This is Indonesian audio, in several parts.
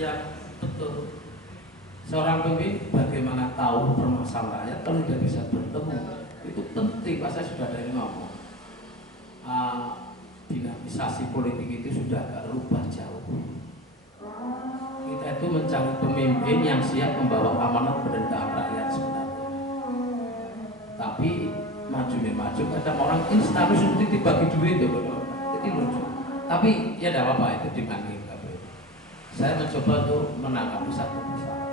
Ya betul. Seorang pemimpin bagaimana tahu permasalahan rakyat kalau tidak bisa bertemu, itu penting. Pak, saya sudah dari ngomong, dinamisasi politik itu sudah agak rubah jauh. Kita itu mencari pemimpin yang siap membawa amanat penderitaan rakyat sebenarnya. Tapi maju, kadang orang instan seperti dibagi duit itu, jadi lucu. Tapi ya tidak apa-apa, itu dipanggil. Saya mencoba untuk menangkap satu persatu.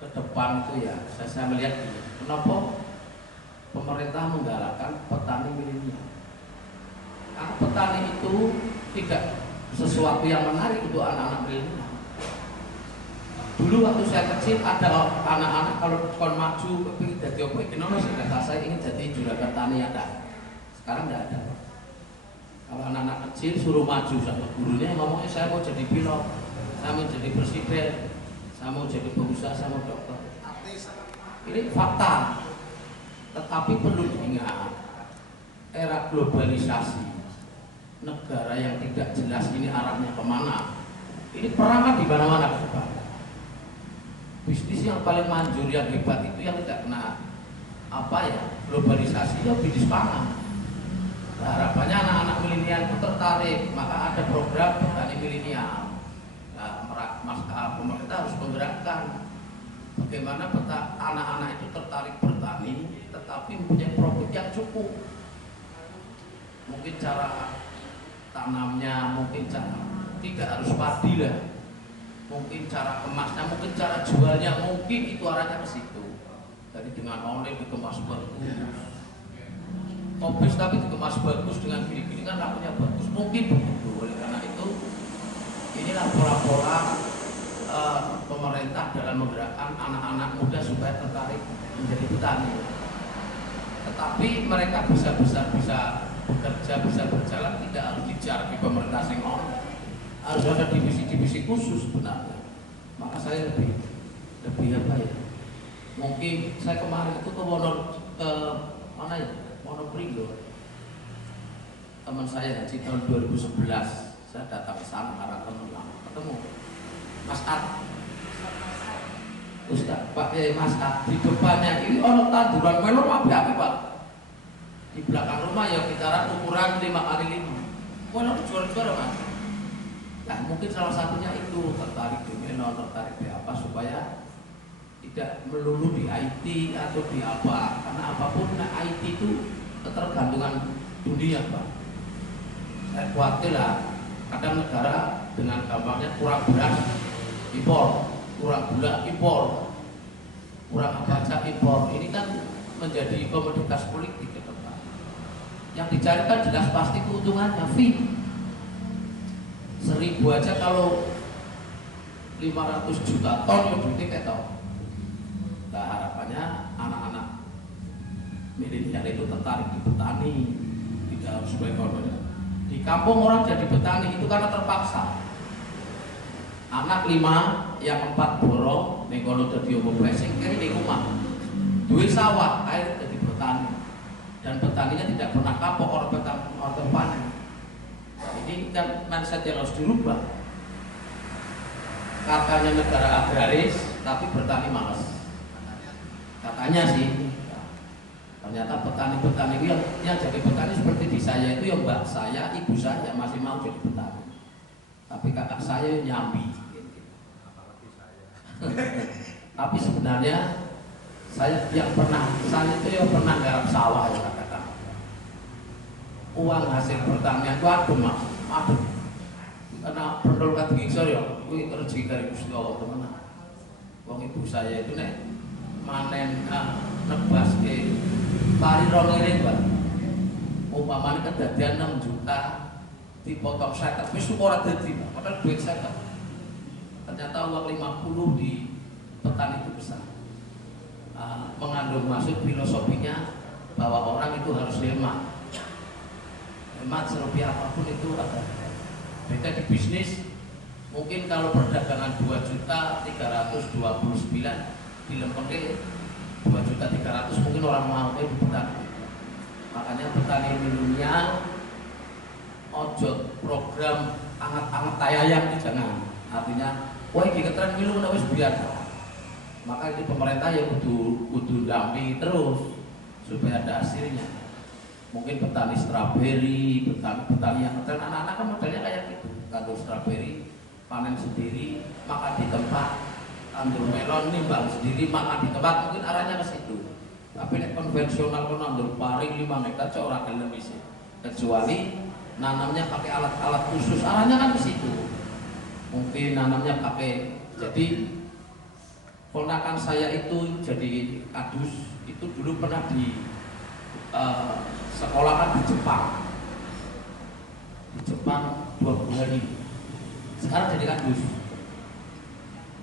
Ke depan itu ya, saya melihat ini. Kenapa pemerintah menggalakkan petani milenial? Karena petani itu tidak sesuatu yang menarik untuk anak-anak milenial. Dulu waktu saya kecil ada anak-anak kalau maju kepingin jadi apa? Kenapa sih kata saya ingin jadi juragan tani ada. Sekarang tidak ada. Kalau anak-anak kecil suruh maju sama gurunya ngomongnya saya mau jadi pilot, saya mau jadi presiden, saya mau jadi pengusaha, saya mau dokter. Ini fakta. Tetapi perlu diingat, era globalisasi, negara yang tidak jelas ini arahnya kemana. Ini perangan di mana-mana ke depan. Bisnis yang paling manjur, yang hebat itu yang tidak kena globalisasi, itu bisnis pangan. Nah, harapannya anak-anak milenial itu tertarik, maka ada program petani milenial. Pemerintah harus menggerakkan bagaimana anak-anak itu tertarik bertani, tetapi mempunyai profit yang cukup. Mungkin cara tanamnya, mungkin cara tidak harus padi lah, mungkin cara kemasnya, mungkin cara jualnya, mungkin itu arahnya ke situ. Jadi dengan online dikemas bagus, obes tapi dikemas bagus dengan gini-gini kan lakunya bagus, mungkin begitu. Oleh karena itu inilah pola-pola pemerintah dalam menggerakkan anak-anak muda supaya tertarik menjadi petani. Tetapi mereka bisa bekerja, bisa berjalan, tidak harus dijar di pemerintah sing ono. Harus ada divisi-divisi khusus sebenarnya. Maka saya lebih apa ya? Mungkin saya kemarin itu ke mana ya? Wonopringgo. Teman saya haji tahun 2011, saya datang ke sana karena teman lama ketemu Mas Ad, Ustaz, Pak Kiai Mas Ad, di depannya ini orang tanduran melon apa Pak? Di belakang rumah ya kitaran ukuran 5x5. Melon juara-juara Mas. Nah mungkin salah satunya itu tertarik di melon, tertarik di apa supaya tidak melulu di IT atau di apa, karena apapun IT itu ketergantungan dunia Pak. Saya khawatir lah, kadang negara dengan gampangnya kurang beras impor, kurang gula impor, kurang apa aja impor. Ini kan menjadi komoditas politik ke depan. Yang dicari kan jelas pasti keuntungannya, fee 1000 aja kalau 500 juta ton yang duitnya kayak tau. Nah harapannya anak-anak milenial itu tertarik di petani, tidak harus ekonomi. Di kampung orang jadi petani itu karena terpaksa. Anak 5, yang 4 borong, kalau jadi omong blessing, kiri di rumah. Duit sawah, air jadi petani. Dan petaninya tidak pernah kapok orang panen. Ini kan mindset yang harus dirubah. Katanya negara agraris, tapi bertani malas. Katanya sih. Ternyata petani-petani itu yang jadi petani seperti di saya itu yang mbak saya, ibu saya masih mau jadi petani. Tapi kakak saya nyambi. Tapi sebenarnya saya itu yang pernah garap sawah ya katakan. Uang hasil pertanian itu aduh. Karena perlu kata ngisor ya, kuwi rezeki dari Gusti Allah teman. Wong ibu saya itu nek manen nebas ke pari rongiring Pak. Umpamane kedadian 6 juta dipotong 50 wis ora dadi Pak, padahal duit 50. Ternyata uang 50 di petani itu besar. Mengandung maksud filosofinya bahwa orang itu harus hemat. Hemat serupiah apapun itu ada. Beda di bisnis, mungkin kalau perdagangan 2.329 film pakai 2.300.000 mungkin orang mau di petani. Makanya petani milenial ojo program anget-anget tayayang itu jangan. Artinya wah iki ketren milu wis biasa. Maka ini pemerintah ya kudu dampingi terus supaya ada hasilnya. Mungkin petani stroberi, petani yang ngetren, anak-anak kan modelnya kayak gitu, tandur stroberi, panen sendiri, makan di tempat, tandur melon, nimbang sendiri, makan di tempat, mungkin arahnya ke situ. Tapi nek konvensional kan nandur pari 5 hektar cok ora gelem isi. Kecuali nanamnya pakai alat-alat khusus, arahnya kan ke situ. Mungkin nanamnya pakai, jadi ponakan saya itu jadi kadus itu dulu pernah di sekolahkan di Jepang. Di Jepang 2 hari. Sekarang jadi kadus.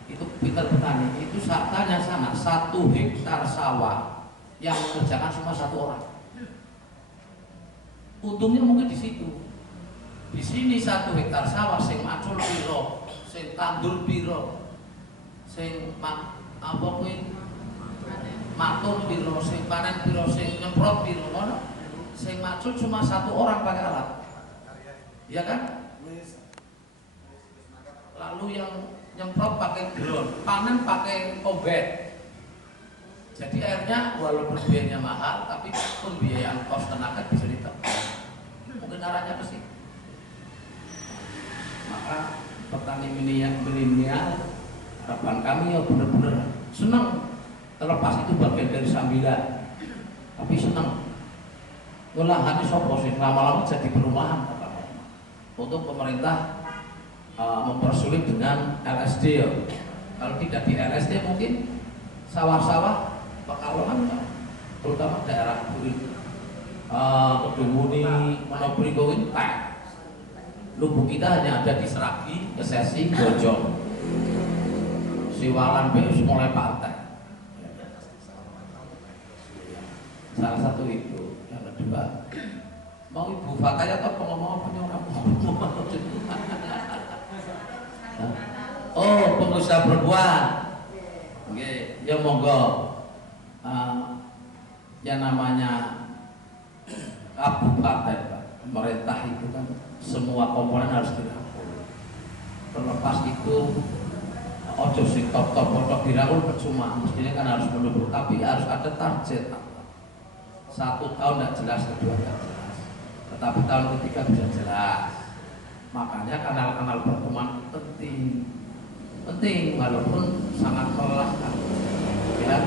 Itu pintar petani. Itu tanya sana 1 hektar sawah yang mengerjakan cuma 1 orang. Untungnya mungkin di situ. Di sini 1 hektar sawah sing macul piro, sing tandur piro, sing apa kuwi matur piro, sing panen piro, sing nyemprot piro, ngono. Sing macul cuma 1 orang pakai alat. Iya kan? Lalu yang nyemprot pakai drone, panen pakai obet. Jadi akhirnya walaupun biayanya mahal, tapi pembiayaan kos tenaga bisa ditekan. Mungkin arahnya ke situ. Maka petani milenial, harapan kami ya benar-benar senang, terlepas itu bagian dari sambilan, tapi senang. Lahannya sopo sih lama-lama jadi perumahan. Untuk pemerintah mempersulit dengan LSD ya. Kalau tidak di LSD mungkin sawah-sawah Pekalongan, terutama daerah Kedunguni, Monobriko ini lubuk kita hanya ada di Seragi, Kesesi, Bojong, Siwalan Beus mulai pantai. Salah satu itu. Yang kedua, mau Ibu Fataya atau ngomong apa nih orang? Oh, pengusaha perempuan. Oke, ya monggo. Yang namanya kabupaten, pemerintah itu kan semua komponen harus dirangkul. Terlepas itu ojo sing top-top ojo dirangkul percuma, mestinya kan harus menunggu, tapi harus ada target. 1 tahun tidak jelas, kedua tidak jelas, tetapi tahun ketiga bisa jelas. Makanya kanal-kanal pertemuan penting walaupun sangat melelahkan ya.